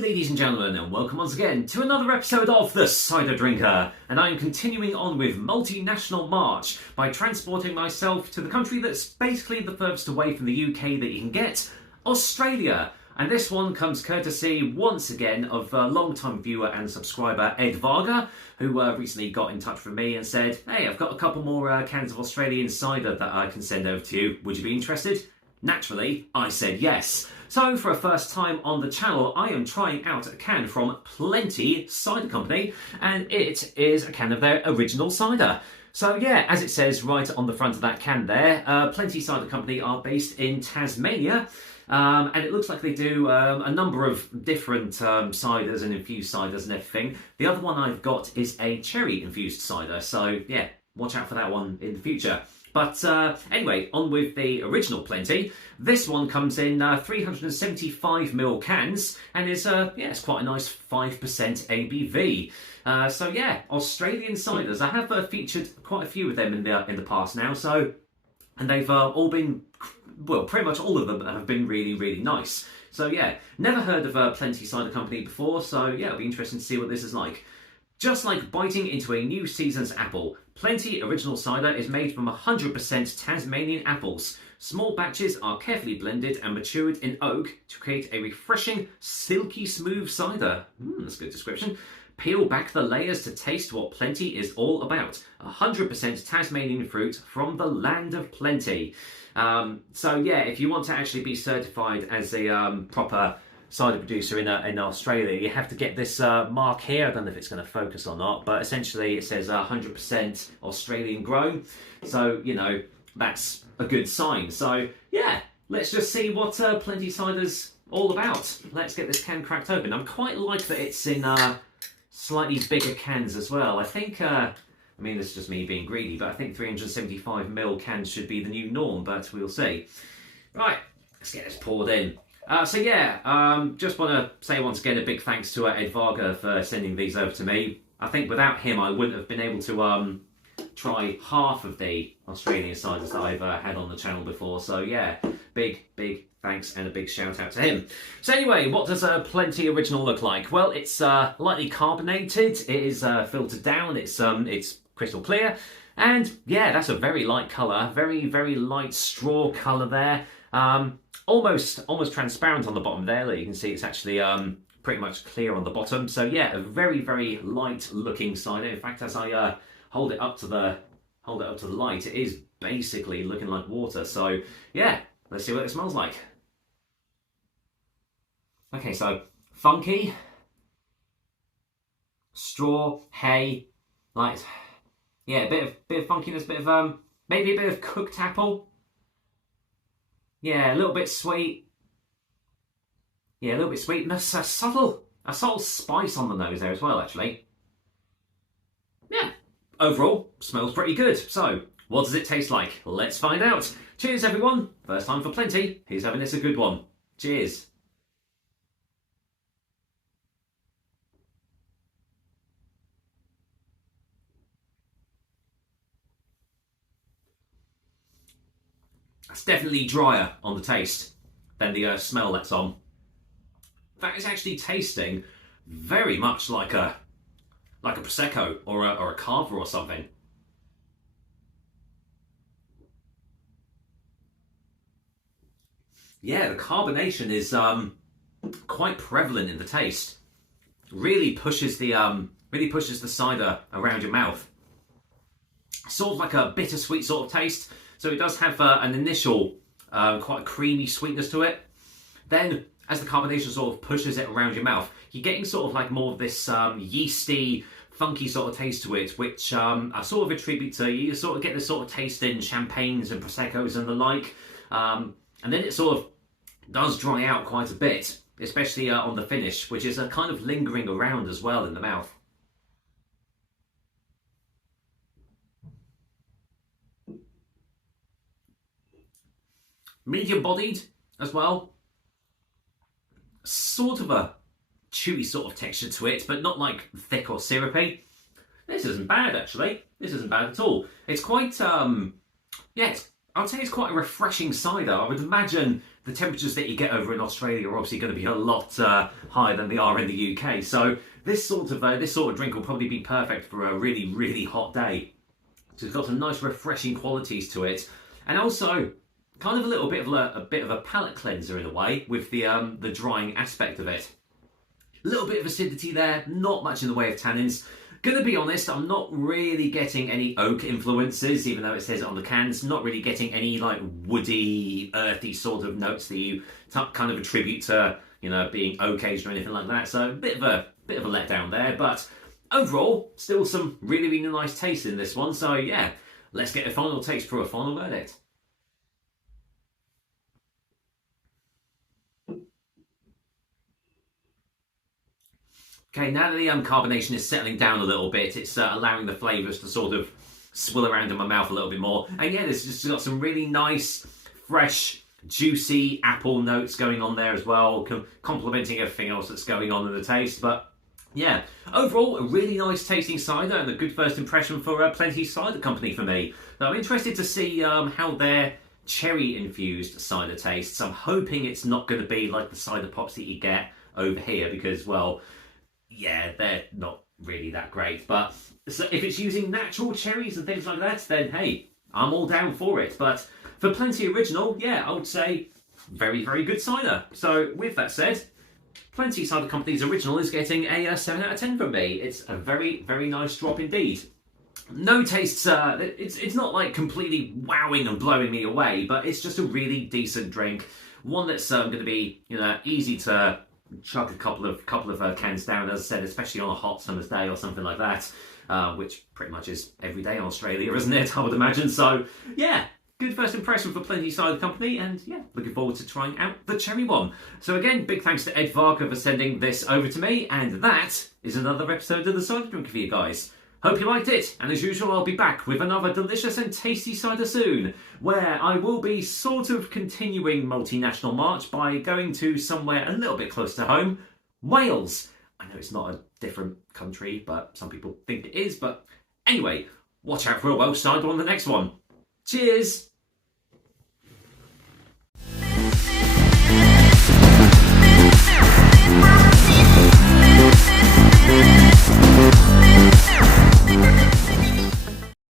ladies and gentlemen, and welcome once again to another episode of The Cider Drinker. And I'm continuing on with Multinational March by transporting myself to the country that's basically the furthest away from the UK that you can get, Australia. And this one comes courtesy, once again, of a long-time viewer and subscriber Ed Varga, who recently got in touch with me and said, hey, I've got a couple more cans of Australian cider that I can send over to you. Would you be interested? Naturally, I said yes. So, for a first time on the channel, I am trying out a can from Plenty Cider Company, and it is a can of their original cider. So yeah, as it says right on the front of that can there, Plenty Cider Company are based in Tasmania, and it looks like they do a number of different ciders and infused ciders and everything. The other one I've got is a cherry infused cider, so yeah, watch out for that one in the future. But anyway, on with the original Plenty. This one comes in 375ml cans and is it's quite a nice 5% ABV. So yeah, Australian ciders. I have featured quite a few of them in the past now. So, and they've all been, well, pretty much all of them have been really, really nice. So yeah, never heard of Plenty Cider Company before. So yeah, it'll be interesting to see what this is like. Just like biting into a new season's apple, Plenty Original Cider is made from 100% Tasmanian apples. Small batches are carefully blended and matured in oak to create a refreshing, silky smooth cider. That's a good description. Peel back the layers to taste what Plenty is all about. 100% Tasmanian fruit from the land of plenty. So yeah, if you want to actually be certified as a proper cider producer in Australia, you have to get this mark here. I don't know if it's going to focus or not, but essentially it says 100% Australian grown. So, you know, that's a good sign. So, yeah, let's just see what Plenty Cider's all about. Let's get this can cracked open. I quite like that it's in slightly bigger cans as well. I think, I mean, this is just me being greedy, but I think 375ml cans should be the new norm, but we'll see. Right, let's get this poured in. So yeah, just want to say once again a big thanks to Ed Varga for sending these over to me. I think without him I wouldn't have been able to try half of the Australian ciders that I've had on the channel before. So yeah, big thanks and a big shout out to him. So anyway, what does a Plenty Original look like? Well, it's lightly carbonated, it is filtered down, it's crystal clear, and yeah, that's a very light colour, very light straw colour there. Almost transparent on the bottom there. Like you can see, it's actually pretty much clear on the bottom. So yeah, a very light looking cider. In fact, as I hold it up to the light, it is basically looking like water. So yeah, let's see what it smells like. Okay, so funky, straw, hay, like yeah, a bit of funkiness, bit of maybe a bit of cooked apple. Yeah, a little bit sweet. Yeah, a little bit sweet. And a subtle spice on the nose there as well, actually. Yeah, overall, smells pretty good. So, what does it taste like? Let's find out. Cheers, everyone. First time for Plenty. Here's having this a good one. Cheers. It's definitely drier on the taste than the smell that's on. That is actually tasting very much like a prosecco or a cava or something. Yeah, the carbonation is quite prevalent in the taste. Really pushes the cider around your mouth. Sort of like a bittersweet sort of taste. So it does have an initial quite a creamy sweetness to it. Then, as the carbonation sort of pushes it around your mouth, you're getting sort of like more of this yeasty, funky sort of taste to it, which I sort of attribute to, you sort of get this sort of taste in champagnes and Prosecco's and the like. And then it sort of does dry out quite a bit, especially on the finish, which is kind of lingering around as well in the mouth. Medium bodied as well. Sort of a chewy sort of texture to it, but not like thick or syrupy. This isn't bad actually. This isn't bad at all. It's quite yeah, it's I'd say it's quite a refreshing cider. I would imagine the temperatures that you get over in Australia are obviously going to be a lot higher than they are in the UK. So this sort of drink will probably be perfect for a really, really hot day. So it's got some nice refreshing qualities to it, and also kind of a little bit of a palate cleanser in a way with the drying aspect of it. A little bit of acidity there, not much in the way of tannins. Gonna be honest, I'm not really getting any oak influences, even though it says it on the cans. Not really getting any like woody, earthy sort of notes that you kind of attribute to, you know, being oak aged or anything like that. So a bit of a letdown there, but overall, still some really, really nice taste in this one. So yeah, let's get a final taste for a final verdict. Okay, now that the carbonation is settling down a little bit, it's allowing the flavours to sort of swill around in my mouth a little bit more. And yeah, there's just got some really nice, fresh, juicy apple notes going on there as well, complementing everything else that's going on in the taste. But yeah, overall, a really nice tasting cider and a good first impression for Plenty Cider Company for me. Now, I'm interested to see how their cherry-infused cider tastes. I'm hoping it's not going to be like the cider pops that you get over here because, well, yeah, they're not really that great. But so if it's using natural cherries and things like that, then hey, I'm all down for it. But for Plenty Original, yeah, I would say very, very good cider. So with that said, Plenty Cider Company's Original is getting a 7 out of 10 from me. It's a very, very nice drop indeed. No tastes, it's not like completely wowing and blowing me away, but it's just a really decent drink. One that's going to be, you know, easy to chug a couple of cans down, as I said, especially on a hot summer's day or something like that, which pretty much is every day in Australia, isn't it? I would imagine. So yeah, good first impression for Plenty Cider Company, and yeah, looking forward to trying out the cherry one. So again, big thanks to Ed Varga for sending this over to me, and that is another episode of the Cider Drink for you guys. Hope you liked it, and as usual, I'll be back with another delicious and tasty cider soon, where I will be sort of continuing Multinational March by going to somewhere a little bit close to home, Wales. I know it's not a different country, but some people think it is, but anyway, watch out for a Welsh cider on the next one. Cheers!